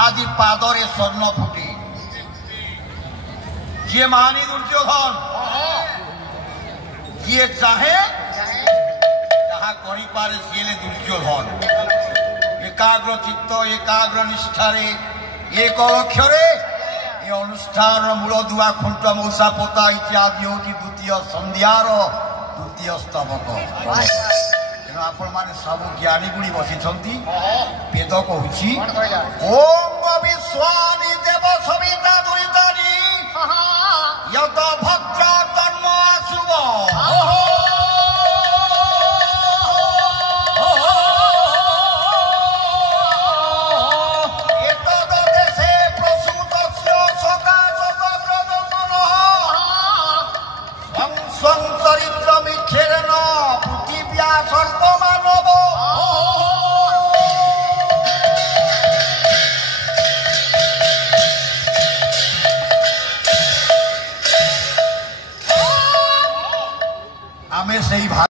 আজি পাদরে স্বর্ণ ফুটে যে মানি দুর্যোধন যে চাহে যাহা করিপারে সিয়ে দুর্যোধন একাগ্র চিত্ত একাগ্র নিষ্ঠারে এক লক্ষ্যরে এ অনুষ্ঠান মূল দুয়া খুঁট মৌসা পোতা ইত্যাদি হচ্ছে দ্বিতীয় সন্ধ্যার দ্বিতীয় স্তবক তেণু আপন মানে সবু জ্ঞানী গুড়ি বসিছন্তি বেদ কହୁছি ওম বিশ্বানি দেব সবিতা দুরিতানি যত ভদ্র তন্ম আসুব চরিত্র বিক্ষের পৃথিবীয়া সর্বমানব আমি সেই